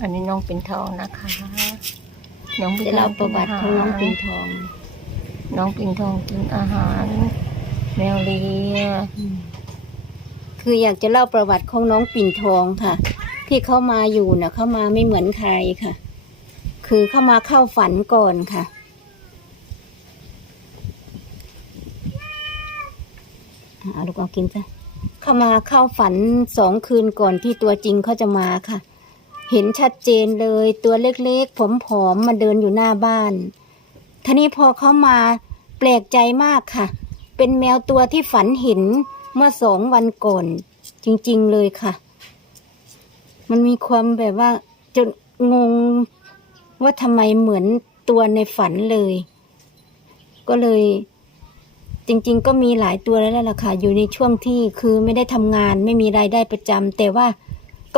อันนี้น้องปิ่นทองนะคะ น้องปิ่นจะทอเล่างประวัติของน้องปิ่นทอง น้องปิ่นทองกินอาหาร แมวเลียคืออยากจะเล่าประวัติของน้องปิ่นทองค่ะ ที่เข้ามาอยู่น่ะเข้ามาไม่เหมือนใครค่ะ คือเข้ามาเข้าฝันก่อนค่ะเอาลูกเอากินซะเข้ามาเข้าฝันสองคืนก่อนที่ตัวจริงเขาจะมาค่ะ เห็นชัดเจนเลยตัวเล็กๆผอมๆมาเดินอยู่หน้าบ้านทีนี้พอเขามาแปลกใจมากค่ะ เป็นแมวตัวที่ฝันเห็นเมื่อสองวันก่อน จริงๆเลยค่ะ มันมีความแบบว่าจนงงว่าทำไมเหมือนตัวในฝันเลย ก็เลย จริง ๆ ก็มีหลายตัวแล้วล่ะค่ะ อยู่ในช่วงที่คือไม่ได้ทำงานไม่มีรายได้ประจำแต่ว่า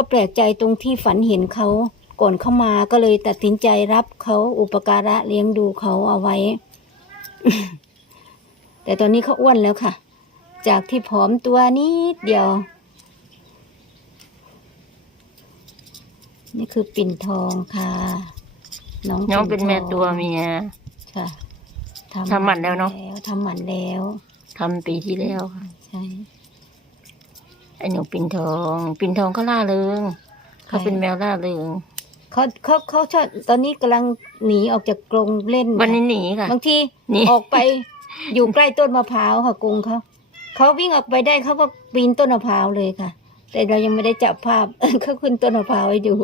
ก็แปลกใจตรงที่ฝันเห็นเขาก่อนเข้ามาก็เลยตัดสินใจรับเขาอุปการะเลี้ยงดูเขาเอาไว้ แต่ตอนนี้เขาอ้วนแล้วค่ะ จากที่ผอมตัวนิดเดียว นี่คือปิ่นทองค่ะ น้องน้องเป็นทแม่ตัวเมียค่ะทำหมันแล้วเนอะทำหมันแล้วทำปีที่แล้วค่ะใช่ ไอ้หนูปิ่นทอง ปิ่นทองเขาล่าเริงเขาเป็นแมวล่าเริงเขาเขาเขาชอบตอนนี้กำลังหนีออกจากกรงเล่นวันนี้ค่ะหนีค่ะบางทีหนีออกไปอยู่ใกล้ต้นมะพร้าวค่ะกรงเขาเขาวิ่งออกไปได้เขาก็ปีนต้นมะพร้าวเลยค่ะ แต่เรายังไม่ได้จับภาพเขาขึ้นต้นมะพร้าวไว้ดู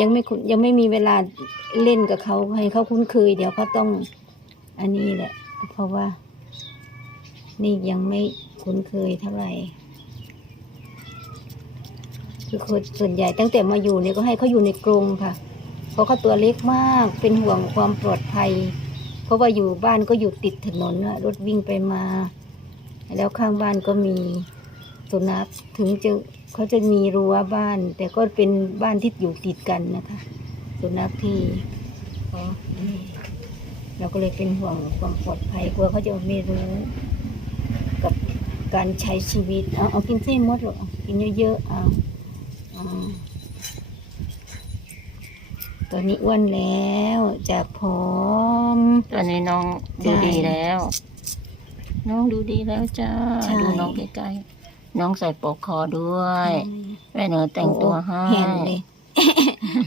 ยังไม่คุ้นยังไม่มีเวลาเล่นกับเขาให้เขาคุ้นเคย เดี๋ยวเขาต้อง อันนี้แหละ เพราะว่า นี่ยังไม่ คุ้นเคยเท่าไหร่ คือคนส่วนใหญ่ตั้งแต่มาอยู่เนี่ยก็ให้เขาอยู่ในกรงค่ะ เพราะเขาตัวเล็กมากเป็นห่วงความปลอดภัย เพราะว่าอยู่บ้านก็อยู่ติดถนนรถวิ่งไปมา แล้วข้างบ้านก็มีสุนัขถึงจะเขาจะมีรั้วบ้าน แต่ก็เป็นบ้านที่อยู่ติดกันนะคะสุนัขที่เราก็เลยเป็นห่วงความปลอดภัยกลัวเขาจะไม่รู้ การใช้ชีวิต เอาเอากินเส้นมดหรอกเอากินเยอะๆเอาเอาตัวนี้อ้วนแล้วจากผอม ตอนนี้น้องดูใช่ดีแล้ว น้องดูดีแล้วจ้าใช่ดูน้องใกล้ๆน้องใส่ปลอกคอด้วยแม่เหนือแต่งตัวให้โอ้เห็นเลย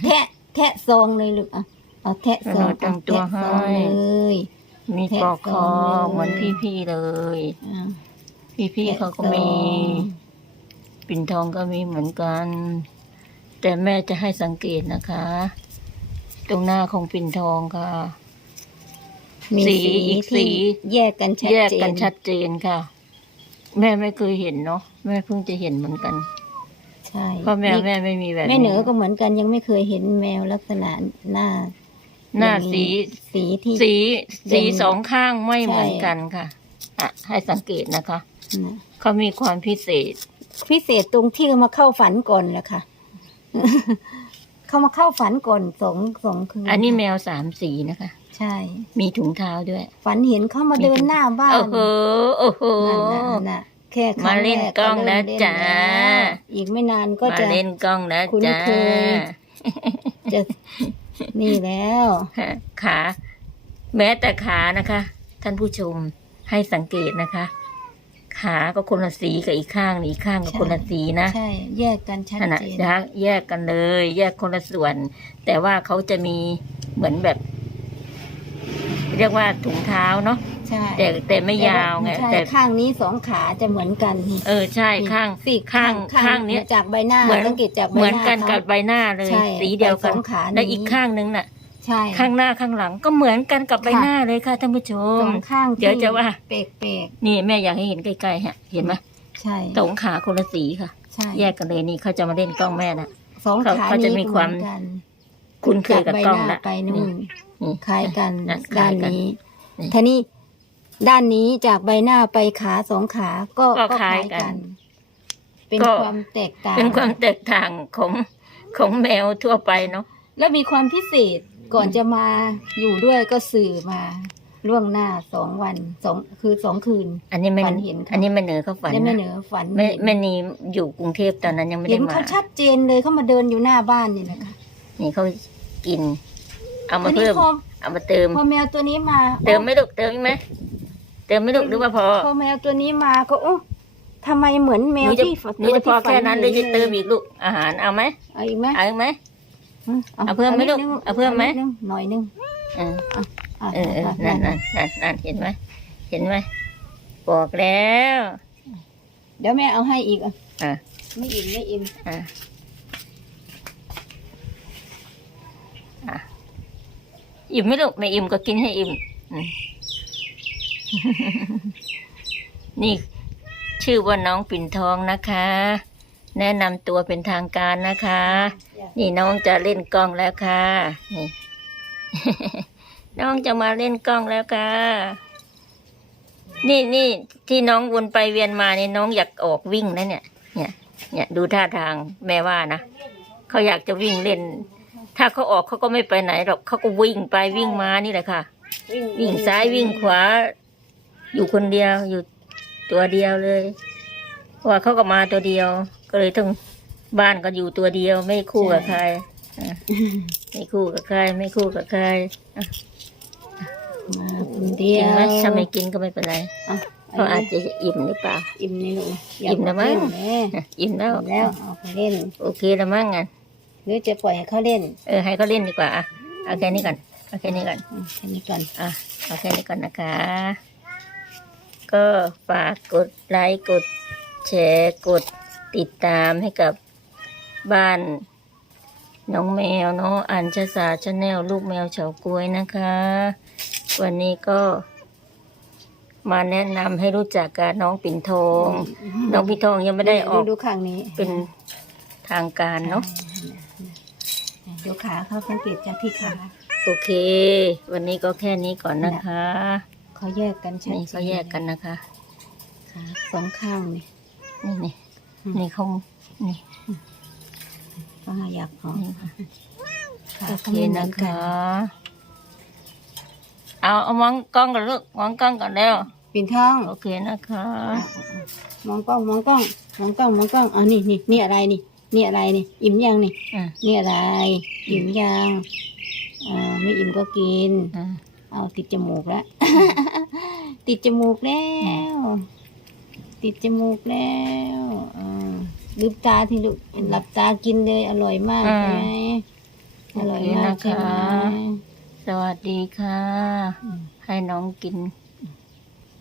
แทะแทะซองเลยลูกอะเอาแทะซองเออแต่งตัวแทะซองให้เลยมีปลอกคอแทะซองเลยเหมือนพี่ๆเลยอ่า พี่ๆเขาก็มีแทะซองปิ่นทองก็มีเหมือนกัน แต่แม่จะให้สังเกตนะคะ ตรงหน้าของปิ่นทองค่ะ มีสีอีกสีที่แยกกันชัดแยกเจกันนชัดเจนค่ะ แม่ไม่เคยเห็นเนาะแม่เพิ่งจะเห็นเหมือนกัน ใช่เพราะแม่นี่แม่ไม่มีแบบแม่เหนือก็เหมือนกันยังไม่เคยเห็นแมวลักษณะหน้าหน้าอย่างสี สีที่ สีสีเป็นสองข้างไม่ใช่เหมือนกันค่ะอะให้สังเกตนะคะ นะเขามีความพิเศษ พิเศษตรงที่มาเข้าฝันก่อนแหละค่ะ เขามาเข้าฝันก่อนสองสองคืนอันนี้แมวสามสีนะคะ ใช่ มีถุงเท้าด้วย ฝันเห็นเขามาเดินหน้าบ้านโอ้โหโอ้โหนั่นน่ะน่ะแค่ครั้มาเล่นแรกล้องริ่มแล้วเนจ้าแล้วอีกไม่นานก็มาจะเล่นกล้องแล้วคุ้นจ้าเคยจะนี่แล้วขาแม้แต่ขานะคะ ท่านผู้ชมให้สังเกตนะคะ ขาก็คนละสีกับอีกข้างนี่อีกข้างก็ใช่คนละสีนะใช่ แยกกันชัดขณะเจนยักแยกกันเลย แยกคนละส่วน แต่ว่าเขาจะมีเหมือนแบบ เรียกว่าถุงเท้าเนาะใช่แต่แต่ไม่ยาวไงใช่แต่ข้างนี้สองขาจะเหมือนกัน เออใช่ข้างสี่ข้างข้างเนี้ยจากใบหน้าเหมือนสังเกตจากใบหเหมือนน้ากันขากับใบหน้าเลยใช่สีเดียวกันแต่สองขานี้และอีกข้างนึงน่ะ ใช่ข้างหน้าข้างหลังก็เหมือนกันกับใบหน้าเลยค่ะท่านผู้ชสม องข้างเดี๋ยวจะว่า เปกเปกนี่แม่อยากให้เห็นใกล้ๆฮะเห็นไหมๆใช่สองขาคนละสีค่ะ ใช่แยกกันเลยนี่เขาจะมาเล่นกล้องแม่นะ สองเขาขาเขาจะนี้มีความ เหอนกันคุ้นเคยกับกล้องจากใบหน้าละ ไปนู่น นี่ คล้ายกันนั่นคด้าล้ายนกันนี้นี่ทีนี้ด้านนี้จากใบหน้าไปขาสองขาก็ก็ก็คล้ายกันเป็นก็ ความแตกต่างเป็นความแตกต่างของของแมวทั่วไปเนาะแล้วมีความพิเศษ ก่อนจะมาอยู่ด้วยก็สื่อมาล่วงหน้าสองวันสองคือสองคืน อันนี้ไม่ฝันเห็นค่ะอันนี้ไม่เหนือเขาฝันได้ไม่นะเหนือฝันไม่เห็นไม่นีอยู่กรุงเทพตอนนั้นยังไม่เห็ได้นมาเขาชัดเจนเลยเขามาเดินอยู่หน้าบ้านนี่แหละค่ะนี่เขากิน เอามาทีนี้เพิ่มพอเอามาเติมพอแมวตัวนี้มา เติมไหม่ลูกเติมอีกไหมเติมไหม่ลูกหรือว่าพอพอแมวตัวนี้มาก็โอ้ทำไมเหมือนแมหวนูจะที่หนูจะพอแค่นั้นหรือจะเติมอีกอีกลูกอาหารเอาไหมเอาอีกไหมเอาอีกไหม เอาเพิ่มไหมลูกนิดนึงเอาเพิ่มไหมนิดนึงหน่อยนึงเอออะเออเอออะนั่นนั่นนั่นนั่นเห็นไหมเห็นไหมบอกแล้ว เดี๋ยวแม่เอาให้อีกอะอะไม่อิ่มไม่อิ่มอะอะอิ่มไหมลูกไม่อิ่มก็กินให้อิ่มอืมนี่ชื่อว่าน้องปิ่นทองนะคะ แนะนำตัวเป็นทางการนะคะ นี่น้องจะเล่นกล้องแล้วค่ะนี่น้องจะมาเล่นกล้องแล้วค่ะ นี่นี่ที่น้องวนไปเวียนมาเนี่ยน้องอยากออกวิ่งนะเนี่ย เนี่ย เนี่ย ดูท่าทางแม่ว่านะเขาอยากจะวิ่งเล่น ถ้าเขาออกเขาก็ไม่ไปไหนหรอกเขาก็วิ่งไปวิ่งมานี่แหละค่ะ วิ่งซ้ายวิ่งขวา อยู่คนเดียวอยู่ตัวเดียวเลยว่าเขาก็มาตัวเดียว ก็เลยต้อง บ้านก็อยู่ตัวเดียวไม่คู่กับใครอะไม่คู่กับใครไม่คู่กับใครอะมาคนเดีกิยนวไหมถ้าไม่กินก็ไม่เป็นไรอะเขาอาจจะอิ่มหรือเปล่า อิ่มนี่ลูกอิ่มแล้วมั้งอยากเล่นอะอิ่มแล้แล้ววแล้วเอาไปเล่น โอเคแล้วมั้งอะหรือจะปล่อยให้เขาเล่นเออให้เขาเล่นดีกว่าอะเอาแค่นี้ก่อนเอาแค่นี้ก่อน อืมแค่นี้ก่อน อะเอาแค่นี้ก่อนนะคะ ก็ฝากกดไลค์ กดแชร์ กดติดตามให้กับ บ้าน น้องแมวเนาะอัญชสาชาแนลลูกแมวเฉากล้วยนะคะ วันนี้ก็มาแนะนำให้รู้จักกับน้องปิ่นทอง น้องปิ่นทองยังไม่ได้ออกดูข้างนี้เป็นทางการเนาะดูขาเขาสังเกตจากที่ขาโอเค วันนี้ก็แค่นี้ก่อนนะคะเขาแยกกันชัดนี่เจก็แยกกันนะคะขาสองข้างนี่นี่นี่อืมนี่เขานี่ ก็อยากออกนี่ค่ะขาโอเขาเคไม่เหมืนะอนกัคะ เอาเอามองกล้องกันลูกมองกล้องกันแล้วปิ่นทองโอเคนะคะ มองกล้องมองกล้องมองกล้องมองกล้องเอานี่นี่นี่อะไรนี่นี่อะไรนี่อิ่มยังนี่อะนี่อะไร อิ่มยังอ่าไม่อิ่มก็กินอะเอาติดจมูกแล้วติดจมูกแล้ว ติดจมูกแล้วอ่า ลืมตาที่ลูกหลับตากินเลยอร่อยมากใช่ไหมอร่อยมากใช่ไหมสวัสดีค่ะอืมให้น้องกิน